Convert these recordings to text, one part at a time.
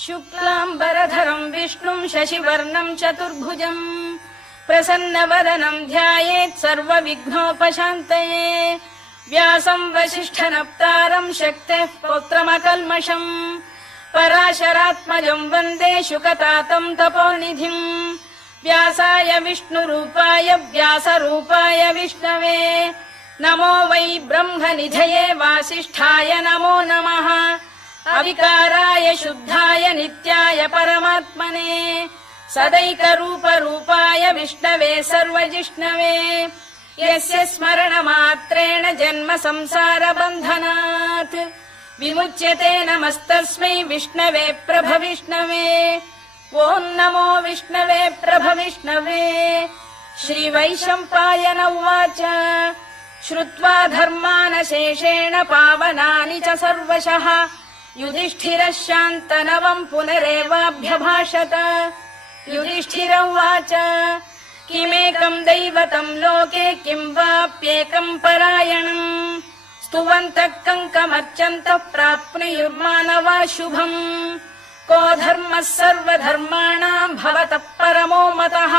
शुक्लाम्बरधरं विष्णुं शशिवर्णं चतुर्भुजं प्रसन्नवदनं ध्यायेत् सर्वविघ्नोपशान्तये। व्यासं वसिष्ठनप्तारं शक्तेः पौत्रमकल्मषम् पराशरात्मजं वन्दे शुकतातं तपोनिधिम्। व्यासाय विष्णुरूपाय व्यासरूपाय विष्णवे नमो वै ब्रह्मनिधये वासिष्ठाय नमो नमः। अविकाराय शुद्धाय नित्याय परमात्मने सदैकरूपरूपाय विष्णवे सर्वजिष्णवे यस्य स्मरणमात्रेण जन्म संसारबन्धनात् विमुच्यते। नमस्तस्मै विष्णवे प्रभविष्णवे। ॐ नमो विष्णवे प्रभविष्णवे। श्रीवैशम्पायन उवाच श्रुत्वा धर्मानशेषेण पावनानि च सर्वशः युधिष्ठिरः शान्तनवम् पुनरेवाभ्यभाषत। युधिष्ठिर उवाच किमेकम् दैवतम् लोके किम् वाप्येकम् परायणम् स्तुवन्तः कङ्कमर्चन्तः प्राप्नुयुर्मानवा शुभम्। को धर्मः सर्वधर्माणाम् भवतः परमो मतः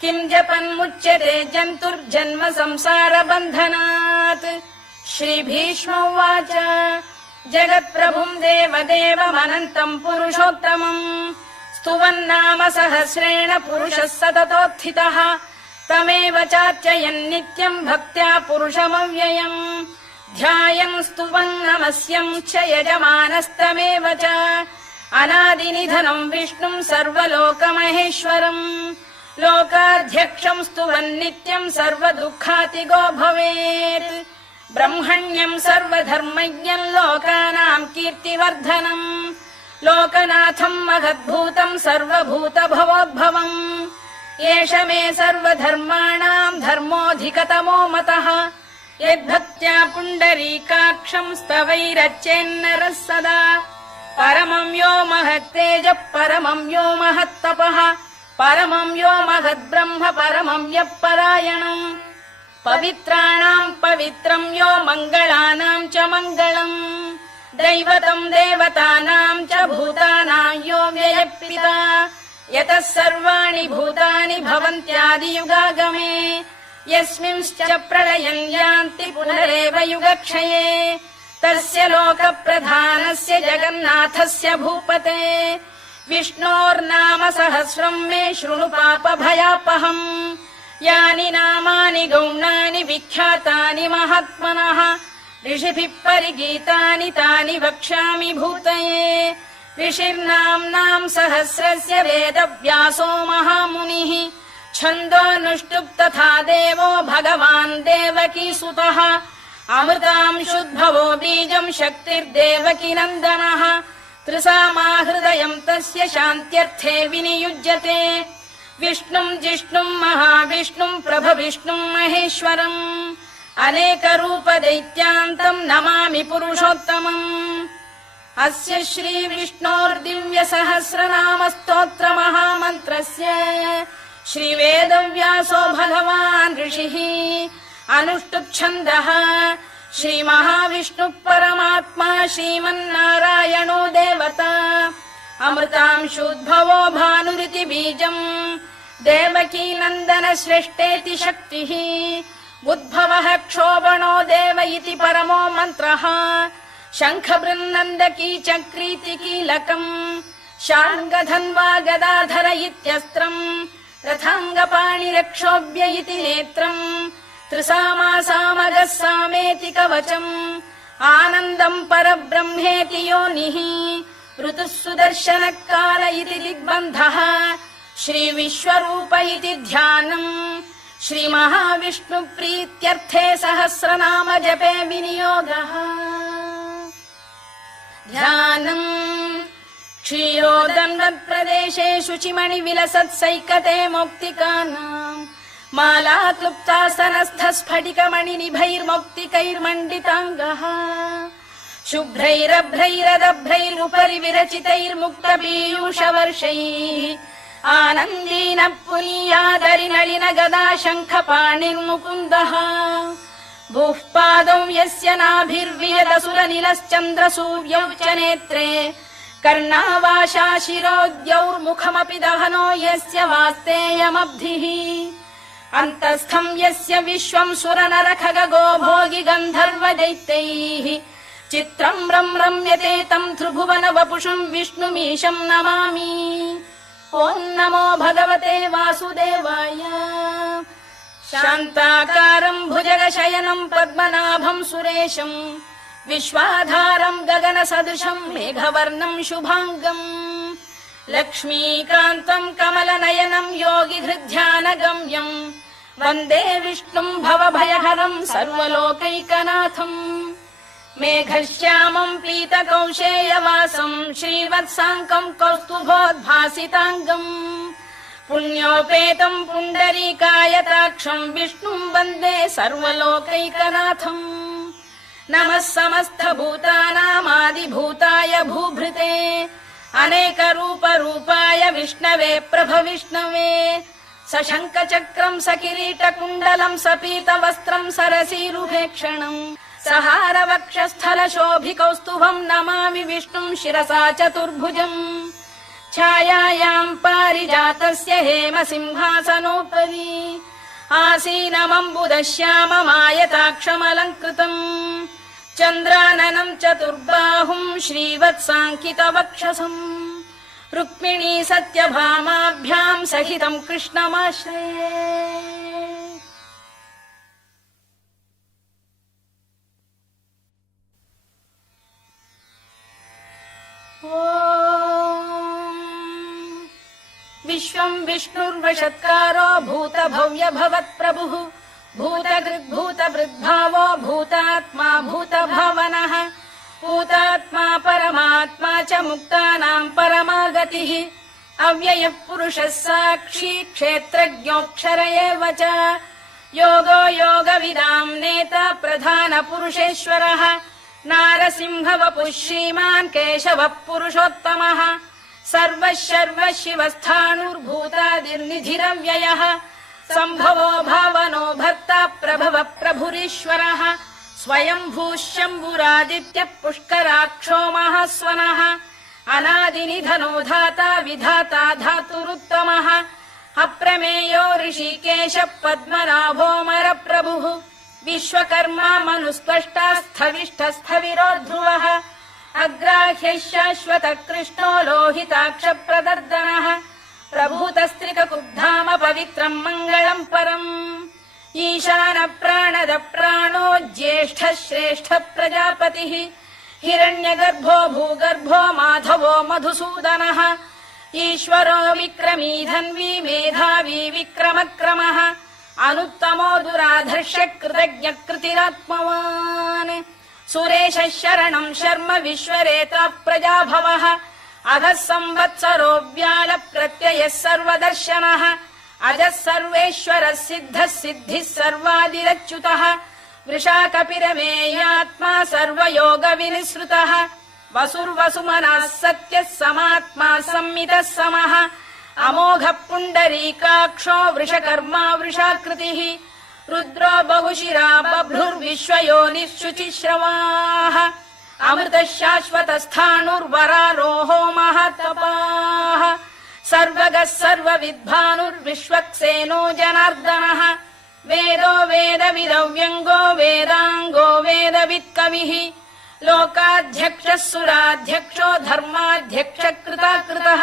किम् जपन्मुच्यते जन्तुर्जन्म संसारबन्धनात्। श्रीभीष्म उवाच जगत्प्रभुम् देवदेवमनन्तम् पुरुषोत्तमम् स्तुवन्नाम सहस्रेण पुरुषः सततोत्थितः तमेव चार्चयन् नित्यम् भक्त्या पुरुषमव्ययम् ध्यायन् स्तुवन् नमस्यम् च यजमानस्तमेव च अनादिनिधनम् विष्णुम् सर्वलोकमहेश्वरम् लोकाध्यक्षम् स्तुवन् नित्यम् सर्वदुःखातिगो भवेत्। ब्रह्मण्यम् सर्वधर्मज्ञम् लोकानाम् कीर्तिवर्धनम् लोकनाथम् महद्भूतम् सर्वभूतभवोद्भवम् एष मे सर्वधर्माणाम् धर्मोऽधिकतमो मतः यद्भक्त्या पुण्डरीकाक्षम् स्तवैरच्चेन्नरः सदा परमम् यो महत्तेजः परमम् यो महत्तपः परमम् यो महद्ब्रह्म परमम् यः परायणम् पवित्राणाम् पवित्रम् यो मङ्गलानाम् च मङ्गलम् दैवतम् देवतानाम् च भूतानाम् यो व्ययः यतः सर्वाणि भूतानि भवन्त्यादियुगागमे यस्मिंश्च प्रलयम् यान्ति पुनरेव युगक्षये तस्य लोकप्रधानस्य जगन्नाथस्य भूपते विष्णोर्नाम सहस्रम् मे शृणु पापभयापहम् यानि नामानि गौणानि विख्यातानि महात्मनः ऋषिभिः परिगीतानि तानि वक्ष्यामि भूतये। ऋषिर्नाम्नाम् सहस्रस्य वेदव्यासो महामुनिः छन्दोऽनुष्टुप् तथा देवो भगवान् देवकीसुतः अमृतांशुद्भवो बीजम् शक्तिर्देवकी नन्दनः त्रिसामाहृदयम् तस्य शान्त्यर्थे विनियुज्यते विष्णुम् जिष्णुम् महाविष्णुम् प्रभविष्णुम् महेश्वरम् अनेकरूपदैत्यान्तम् नमामि पुरुषोत्तमम्। अस्य श्रीविष्णोर्दिव्यसहस्रनामस्तोत्रमहामन्त्रस्य श्रीवेदव्यासो भगवान् ऋषिः अनुष्टुप्छन्दः श्रीमहाविष्णुः परमात्मा श्रीमन्नारायणो देवता अमृतांशुद्भवो भानुरिति बीजम् देवकी नन्दन श्रेष्ठेति शक्तिः उद्भवः क्षोभणो देव इति परमो मन्त्रः शङ्खबृन्नन्दकी चक्रीति कीलकम् शार्ङ्गधन्वा गदाधर इत्यस्त्रम् रथाङ्गपाणिरक्षोभ्य इति नेत्रम् त्रिसामासामगः सामेति कवचम् आनन्दम् परब्रह्मेति योनिः ऋतुः सुदर्शनकाल इति दिग्बन्धः श्रीविश्वरूप इति ध्यानम् श्रीमहाविष्णुप्रीत्यर्थे सहस्रनाम जपे विनियोगः। ध्यानम् क्षीरोदन्वत्प्रदेशे शुचिमणिविलसत्सैकते मौक्तिकानाम् माला क्लुप्तासनस्थस्फटिकमणिनिभैर्मौक्तिकैर्मण्डिताङ्गः शुभ्रैरभ्रैरदभ्रैरुपरि विरचितैर्मुक्तपीयूषवर्षैः आनन्दीन पुनीयादरि नलिन गदा शङ्खपाणिर्मुकुन्दः भूः पादौ यस्य नाभिर्वियदसुरनिलश्चन्द्रसूर्यौ च नेत्रे कर्णावाशा शिरोद्यौर्मुखमपि दहनो यस्य वास्तेयमब्धिः अन्तस्थं यस्य विश्वं सुरनरखगो भोगि गन्धर्व दैत्यैः चित्रं रम्यते तं त्रिभुवन वपुषं विष्णुमीशं नमामि। ॐ नमो भगवते वासुदेवाय। शान्ताकारं भुजगशयनं पद्मनाभं सुरेशं विश्वाधारं गगनसदृशं मेघवर्णं शुभाङ्गम् लक्ष्मीकान्तं कमलनयनं योगिहृद्ध्यानगम्यं वन्दे विष्णुं भवभयहरं सर्वलोकैकनाथम्। मेघश्यामं पीतकौशेयवासं श्रीवत्साङ्कं कौस्तुभोद्भासिताङ्गम् पुण्योपेतं पुण्डरीकायताक्षं विष्णुं वन्दे सर्वलोकैकनाथम्। नमः समस्तभूतानामादिभूताय भूभृते अनेकरूपरूपाय विष्णवे प्रभविष्णवे सशङ्खचक्रं सकिरीटकुण्डलं सपीतवस्त्रं सरसीरुभेक्षणम् सहारवक्षस्थलशोभिकौस्तुभं नमामि विष्णुं शिरसा चतुर्भुजम्। छायायां पारिजातस्य हेमसिंहासनोपरि आसीनमम्बुदश्याममायताक्षमलङ्कृतम् चन्द्राननं चतुर्बाहुं श्रीवत्साङ्कितवक्षसम् रुक्मिणी सत्यभामाभ्यां सहितं कृष्णमाश्रये। विश्वं विष्णुर्वषत्कारो भूतभव्य भवत्प्रभुः भूतकृद्भूतभृद्भावो भूतात्मा भूतभावनः भूतात्मा परमात्मा च मुक्तानां परमागतिः अव्ययः पुरुषः साक्षी क्षेत्रज्ञोऽक्षर एव च योगो योगविदां नेता प्रधानपुरुषेश्वरः नारसिंहवपुः श्रीमान् केशवः पुरुषोत्तमः सर्वः शर्वः शिवस्थाणुर्भूतादिर्निधिरव्ययः सम्भवो भावनो भर्ता प्रभवः प्रभुरीश्वरः स्वयंभूः शम्भुरादित्यः पुष्कराक्षो महास्वनः अनादिनिधनो धाता विधाता धातुरुत्तमः अप्रमेयो ऋषिकेशः पद्मनाभोऽमरप्रभुः विश्वकर्मा मनुस्पष्टा स्थविष्ठस्थविरो ध्रुवः अग्राह्यः शाश्वतः कृष्णो लोहिताक्षप्रदर्दनः प्रभूतस्त्रिककुब्धाम पवित्रं मङ्गलं परम् ईशान प्राणद प्राणो ज्येष्ठः श्रेष्ठः प्रजापतिः हिरण्यगर्भो भूगर्भो माधवो मधुसूदनः ईश्वरो विक्रमी धन्वी मेधावी विक्रमक्रमः अनुत्तमो दुराधर्ष्य कृतज्ञः कृतिरात्मवान् सुरेशः शरणं शर्म विश्वरेता प्रजाभवः अधः संवत्सरो व्याल प्रत्ययः सर्वदर्शनः अजः सर्वेश्वरः सिद्धः सिद्धिः सर्वादिरच्युतः वृषाकपिरमेयात्मा सर्वयोगविनिसृतः वसुर्वसुमनः सत्यः समात्मा संमितः समः अमोघः पुण्डरीकाक्षो वृषकर्मा वृषाकृतिः रुद्रो बहुशिरा बभ्रुर्विश्वयोनिः शुचिश्रवाः अमृतः शाश्वतस्थाणुर्वरारोहो महातपाः सर्वगः सर्वविद्भानुर्विश्वक्सेनो जनार्दनः वेदो वेदविदव्यङ्गो वेदाङ्गो वेदवित्कविः लोकाध्यक्षः सुराध्यक्षो धर्माध्यक्षः कृताकृतः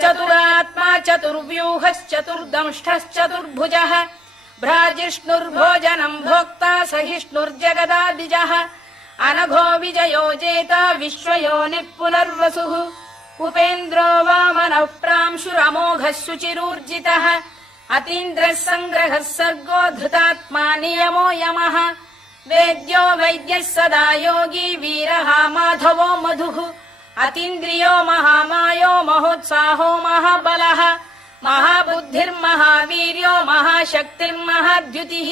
चतुरात्मा चतुर्व्यूहश्चतुर्दंष्टश्चतुर्भुजः भ्राजिष्णुर्भोजनं भोक्ता सहिष्णुर्जगदादिजः अनघो विजयो जेता विश्वयोनिः पुनर्वसुः उपेन्द्रो वामनः प्रांशुरमोघः शुचिरूर्जितः अतीन्द्रः सङ्ग्रहः सर्गो धृतात्मा नियमो यमः वेद्यो वैद्यः सदा योगी वीरः माधवो मधुः अतीन्द्रियो महामायो महोत्साहो महाबलः महाबुद्धिर्महावीर्यो महाशक्तिर्महाद्युतिः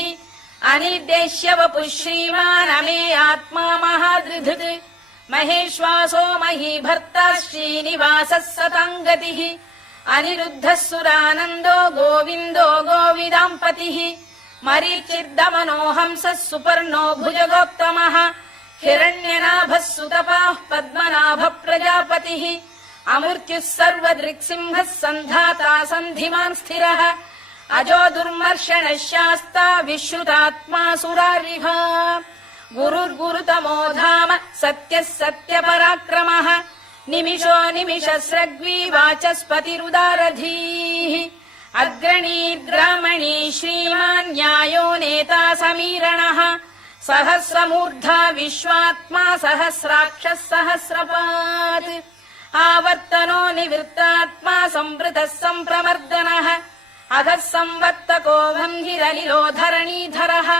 अनिर्देश्य वपुः श्रीमान् अमे आत्मा महादृधृत् महेश्वासो महीभर्ता श्रीनिवासः सताङ्गतिः अनिरुद्धः सुरानन्दो गोविन्दो गोविदाम्पतिः मरीचिर्दमनो हंसः सुपर्णो भुजगोत्तमः हिरण्यनाभः सुतपाः पद्मनाभ प्रजापतिः अमृत्युः सर्वदृक्सिंहः सन्धाता सन्धिमान् स्थिरः अजो दुर्मर्षणः शास्ता विश्रुतात्मा सुरारिः गुरुर्गुरुतमो धाम सत्यः सत्यपराक्रमः निमिषो निमिषस्रग्वी वाचस्पतिरुदारधीः अग्रणीर्ग्रामणी श्रीमान् न्यायो नेता समीरणः सहस्रमूर्धा विश्वात्मा सहस्राक्षः सहस्रपात् आवर्तनो निवृत्तात्मा संवृतः सम्प्रमर्दनः अधः संवर्तको वह्निरनिलो धरणीधरः